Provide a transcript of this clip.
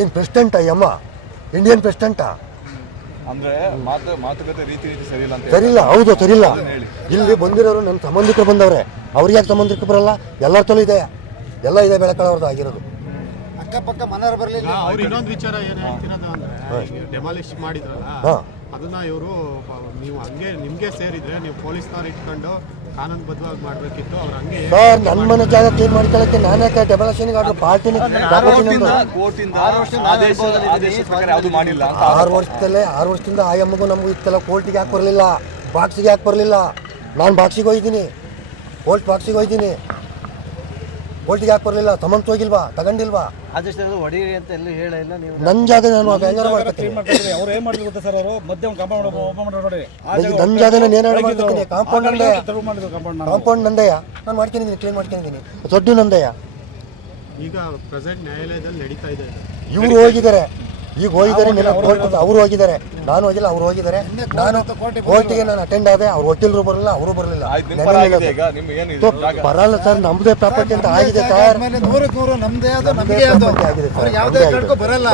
ಏನು ಪ್ರೆಸಿಡೆಂಟಾ ಅಮ್ಮ, ಇಂಡಿಯನ್ ಪ್ರೆಸಿಡೆಂಟಾ? ಅಂದ್ರೆ ಮಾತುಕತೆ ರೀತಿ ಸರಿಯಿಲ್ಲ ಅಂತ. ಸರಿಯಿಲ್ಲ, ಹೌದು ಸರಿಯಿಲ್ಲ. ಇಲ್ಲಿ ಬಂದಿರೋರು ನನ್ನ ಸಂಬಂಧಿಕರು ಬಂದವ್ರೆ, ಅವ್ರಿಗೆ ಯಾಕೆ ಸಂಬಂಧಿಕರು ಬರಲ್ಲ? ಎಲ್ಲರ ತಲೂ ಇದೆ, ಎಲ್ಲ ಇದೆ ಬೆಳಕಳವ್ರದ್ದು ಆಗಿರೋದು. ಅಕ್ಕಪಕ್ಕ ಮನೆಯವ್ರು ಬರಲಿಲ್ಲ. ಅವ್ರು ಇನ್ನೊಂದು ವಿಚಾರ ಏನು ಹೇಳ್ತಿರೋದು ಅಂದ್ರೆ ಡೆಮಾಲಿಷ್ ಮಾಡಿದ್ರಲ್ಲ ಅದನ್ನ ಇವರು ನೀವು ಹಂಗೆ ನಿಮ್ಗೆ ಸೇರಿದ್ರೆ ನೀವು ಪೊಲೀಸ್ನವ್ರು ಇಟ್ಕೊಂಡು ಕಾನೂನುಬದ್ಧವಾಗಿ ಮಾಡ್ಬೇಕಿತ್ತು. ಅವ್ರು ಹಂಗೆ ಸರ್ ನನ್ನ ಮನೆ ಜಾಗ ಕ್ಲೀನ್ ಮಾಡ್ಕೊಳ್ಳಕ್ಕೆ ನಾನೇ ಡೆಮಾಲಿಷನ್ಗೆ ಆರ್ಡರ್ ಪಾರ್ಟಿನ 6 ವರ್ಷದಿಂದ ಆಯಮ್ಮಗೂ ನಮಗೂ ಇತ್ತಲ್ಲ, ಕೋರ್ಟಿಗೆ ಯಾಕೆ ಬರಲಿಲ್ಲ, ಬಾಕ್ಸಿಗೆ ಯಾಕೆ ಬರಲಿಲ್ಲ? ನಾನು ಬಾಕ್ಸಿಗೆ ಹೋಗಿದ್ದೀನಿ, ಬಾಕ್ಸಿಗೆ ಹೋಗಿದ್ದೀನಿ, ಕೋರ್ಟಿಗೆ ಯಾಕೆ ಬರಲಿಲ್ಲ? ಸಮನ್ಸ್ ಹೋಗಿಲ್ವಾ, ತಗೊಂಡಿಲ್ವಾ? ಹೊಡೀರಿ ಅಂತ ಎಲ್ಲ ಹೇಳಿಲ್ಲ ನೀವು. ನನ್ನ ಜಾಗ ನಾನು ಹೆಂಗಾರ ಮಾಡ್ಕೊತೀನಿ, ಅವ್ರು ಏನ್ ಮಾಡಿದ್ರು ಗೊತ್ತಾ ಸರ್, ಅವರು ಮಧ್ಯ ನೋಡಿ ನನ್ನ ಜಾಗ ನಾನು ಏನಾರು ಮಾಡ್ಕೊತೀನಿ. ಕಾಂಪೌಂಡ್ ನಂದಯ್ಯ, ನಾನು ಮಾಡ್ಕೊಂಡಿದ್ದೀನಿ, ಕ್ಲೀನ್ ಮಾಡ್ಕೊಂಡಿದ್ದೀನಿ, ದೊಡ್ಡ ನಂದಯ್ಯ. ಈಗ ಪ್ರೆಸೆಂಟ್ ನ್ಯಾಯಾಲಯದಲ್ಲಿ ನಡೀತಾ ಇದೆ. ಇವ್ರು ಹೋಗಿದ್ದಾರೆ, ಈಗ ಹೋಗಿದ್ದಾರೆ, ಅವ್ರು ಹೋಗಿದ್ದಾರೆ, ನಾನು ಹೋಗಿಲ್ಲ, ಅವ್ರು ಹೋಗಿದ್ದಾರೆ. ನಾನು ಕೋರ್ಟಿಗೆ ನಾನು ಅಟೆಂಡ್ ಆದೆ, ಅವ್ರು ಒಟ್ಟಿಲ್ರು ಬರಲಿಲ್ಲ, ಅವರು ಬರಲಿಲ್ಲ. ಬರಲ್ಲ ಸರ್, ನಮ್ದೇ ಪ್ರಾಪರ್ಟಿ ಅಂತ ಆಗಿದೆ ಸರ್, 100% ನಮ್ದೇ ಆಗಿದೆ ಸರ್, ಯಾವುದೇ ಬರಲ್ಲ.